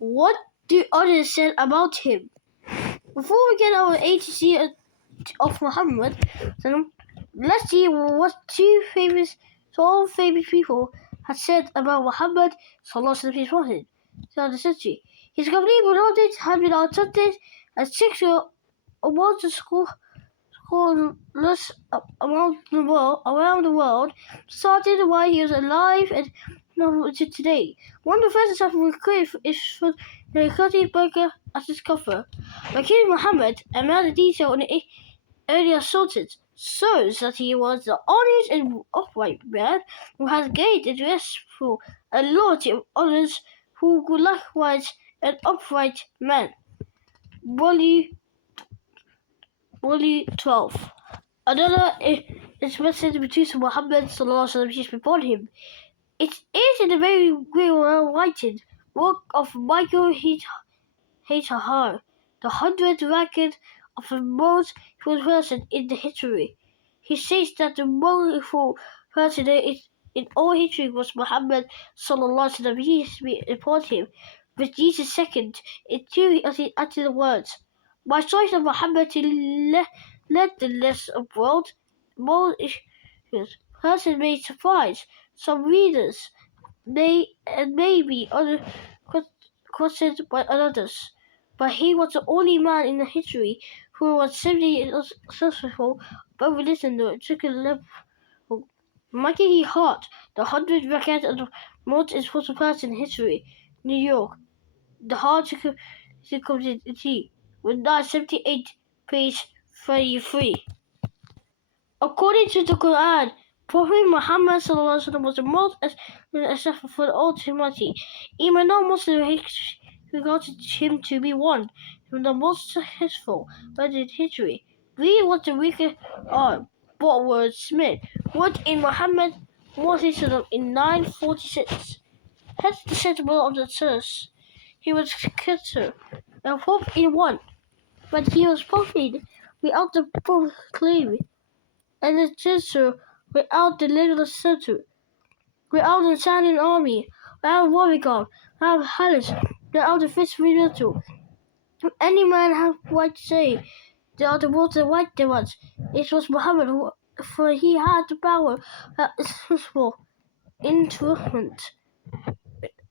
what do others say about him. Before we get our ATC of Muhammad, let's see what two famous people had said about Muhammad sallallahu alaihi wasallam throughout the century. His complete knowledge had been authentic as sexual awards to scholars around the world, started while he was alive and not to today. One of the first examples we crave is from the Khadi Burger as his cover. By King Muhammad, a man of detail in the earlier sultans, shows that he was the honest and upright man who had gained the restful and loyalty of others who were likewise an upright man. Volume 12. Another is message between Muhammad sallallahu alaihi wasallam peace be upon him. It is in the very well-written work of Michael H.R. the 100th record of the most famous person in the history. He says that the most famous person in all history was Muhammad sallallahu alaihi wasallam peace be upon him, with Jesus second in two as he uttered the words. My choice of Muhammad to let the list of world more issues person may surprise some readers, maybe other questioned by others. But he was the only man in the history who was simply successful but religion to a particular level. Michael E. Hart, the 100th record of the most important person in history, New York. The Hart Committee with 978, page 33. According to the Quran, Prophet Muhammad ﷺ was the most acceptable for all humanity. Even non-Muslims regarded him to be one of the most successful men in history. We was the weaker arm, but was Smith, what in Muhammad was in 946. Hence the sentiment of the church. He was cancer and hope in one, but he was prophet without the proclaim, and the censor without the little center, without the standing army, without Warrigal, without Hallis, without the fifth military. Any man have right to say they are the most right they was. It was Muhammad who, for he had the power for instrument.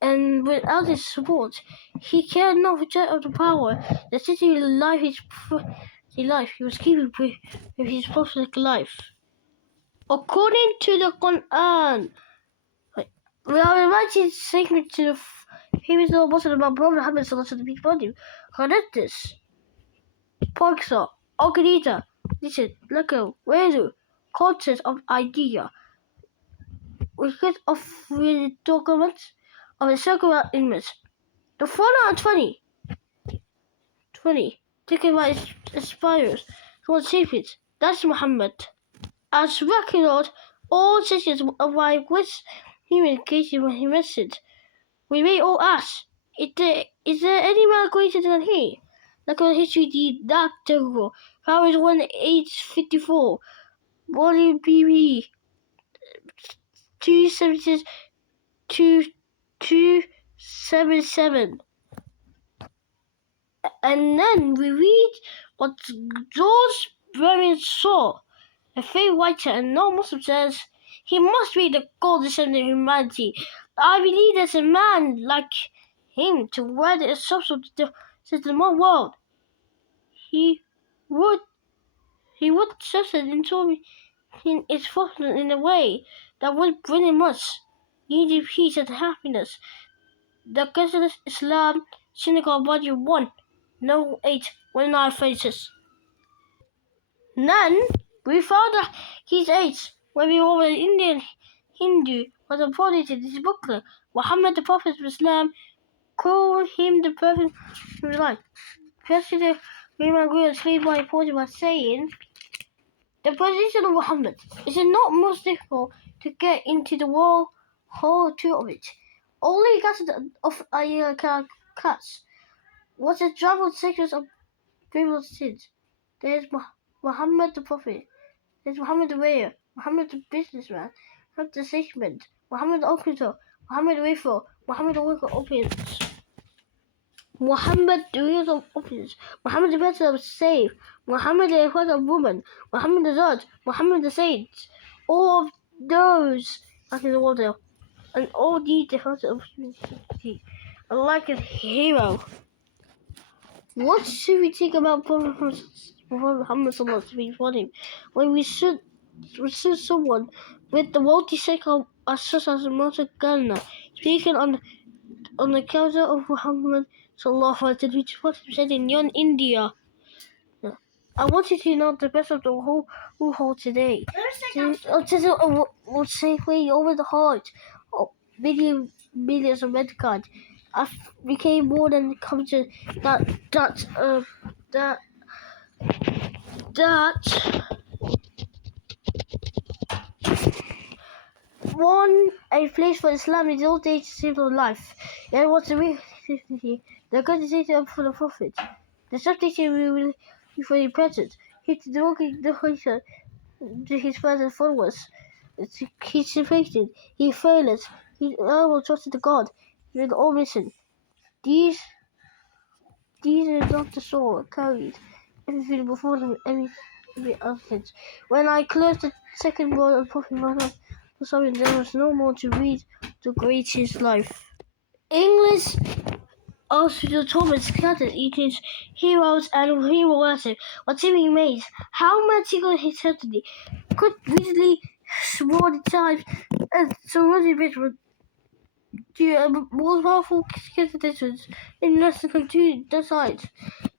And without his support, he cared not reject of the power. The city life he was keeping with his public life. According to the Quran, we are invited segment to the famous Muslim about Prophet Muhammad sallallahu alaihi wasallam. Connect this. Pakistan, Al-Qaeda, listen, Lego, Wedu, content of idea. We get of the documents of the circular image. The 420, taken by inspires towards shapes. That's Muhammad. As record, all sessions of my which communication when he messaged. We may all ask, is there any man greater than he? Like on history did that terrible. Powers 1854. Volume BB 277. And then we read what George Berman saw. A fair writer and non-Muslim says, he must be the God descendant of humanity. I believe there's a man like him to write a substance to the whole world. He would substance into me in its fulfillment in a way that would bring him much needed peace and happiness. The Qasr Islam Synagogue Volume 1, No 8, 19 faces. Then we found that his age when we were an Indian Hindu was reported in his booklet. Muhammad, the Prophet of Islam, called him the perfect of his life. President Raymond Greer explained my point by saying, the position of Muhammad is it not most difficult to get into the whole two of it. Only cast of cats was the travel secrets of people sins. There is Muhammad the Prophet, there is Muhammad the Warrior, Muhammad the businessman, Muhammad the statesman, Muhammad the occultor, Muhammad the wafer, Muhammad the worker of opinions. Muhammad the real of options. Muhammad the better of safe. Muhammad the father of woman. Muhammad the judge. Muhammad the saints. All of those back in the water. And all these the father of humanity. Like a hero. What should we think about Prophet Muhammad before him? When we should someone with the multi-cycle such as Mount Ghana speaking on the counter of Muhammad Sallallahu Alaihi Wasallam said in Yon India. I wanted to know the best of the whole today. Will safely over the heart. Millions of mankind. I became more than conscious that one a place for Islam in the old days saved of life. It was the reality, the continuation for the Prophet. The substitution we will be for the present. He devoted the Hoysha to his further followers. He faithful, he fearless, he always trusted to God with all mission. These are not the soul carried everything before them, every other. When I closed the second word of Prophet Muhammad, there was no more to read to great his life. English also Thomas scattered each heroes and hero worship, what seeming amazed how much he got his certainty could easily swore the times and surrounded with the more powerful conditions in less than 2 decides.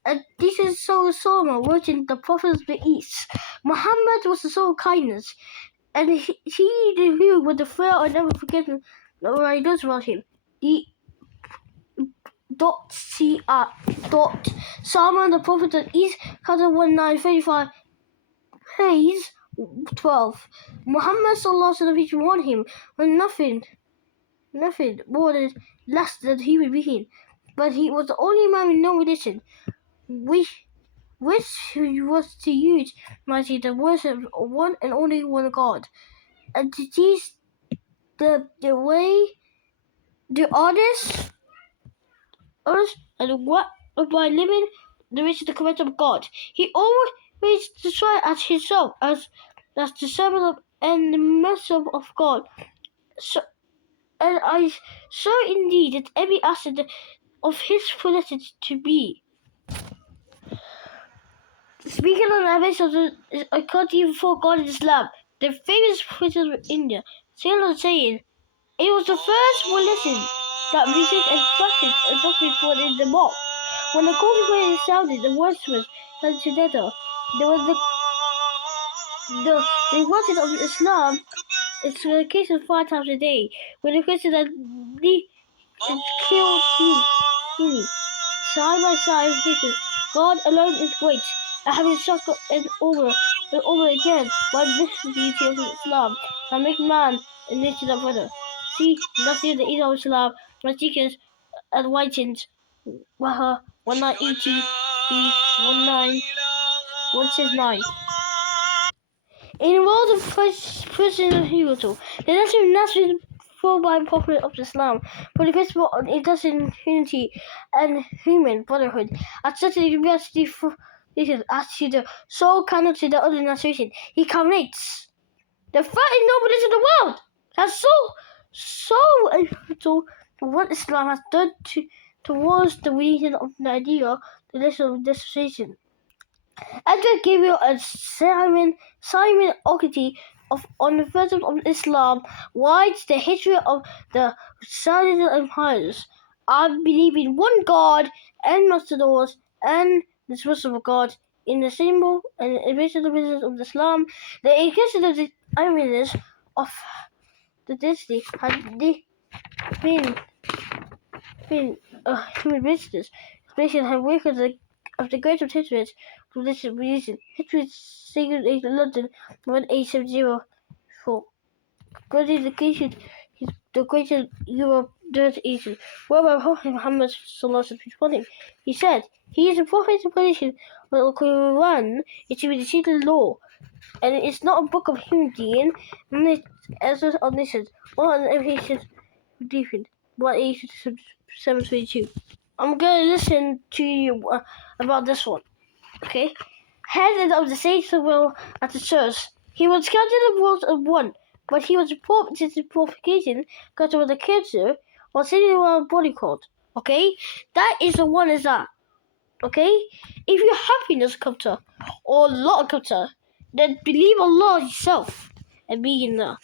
And this is so Soma watching the prophets of the East. Muhammad was the soul of kindness, and he the hero with the fear I never forget what I knows about him. The Salman the Prophet of East Qatar 1935 page 12. Muhammad Sallallahu Alaihi Wasallam warned him when nothing more than less than human being, but he was the only man with no religion, which was to use mighty the worship of one and only one God, and to teach the way the honest and what by living the rich the command of God. He always described as himself as the servant of and the messenger of God. So, and I so indeed that every aspect of his message to be. Speaking on the evidence of a country before God in Islam, the famous president of India, saying, it was the first religion that received and practiced and doctrine for in the mosque. When the call before it sounded, the worshippers held together. There was the worship of Islam is communication 5 times a day. When the Christian and killed him, side by side with Christian, God alone is great. I have been shocked and over again by this beauty of Islam and make man and nation of brother. See, that's the Eid of Islam, my teachers and writings. Waha 1980 19169. In the world of President of Hiroto, the national national for by Prophet of Islam, for the principle of international unity and human brotherhood, at such a university for as to the soul cannot to the other nation. He commits the fighting noblest in the world. That's so influential for what Islam has done towards the region of Nigeria, the nation of destination. Edward Gabriel and Simon Okiti on the version of Islam writes the history of the Saudi empires. I believe in one God and master laws and the source of God in the symbol and invasion of business of Islam. The increase of the enemies of the dynasty had been human business. Nation had records of the great history from this region. History sacred in London 1874. God indication is the greater Europe Dirt Asian. Whereby Prophet Muhammad Sallallahu he said, he is a prophet of position, but the Quran is to be the secret law, and it is not a book of human being, and it is omniscient, or an evidence different. 722. I'm gonna listen to you about this one. Okay. Head of the Saints will at the church. He was counted and was one, but he was reported to purification because of the cancer or sitting around body cold. Okay? That is the one is that. Okay? If your happiness comes to or lot comes to, then believe Allah yourself and be in there.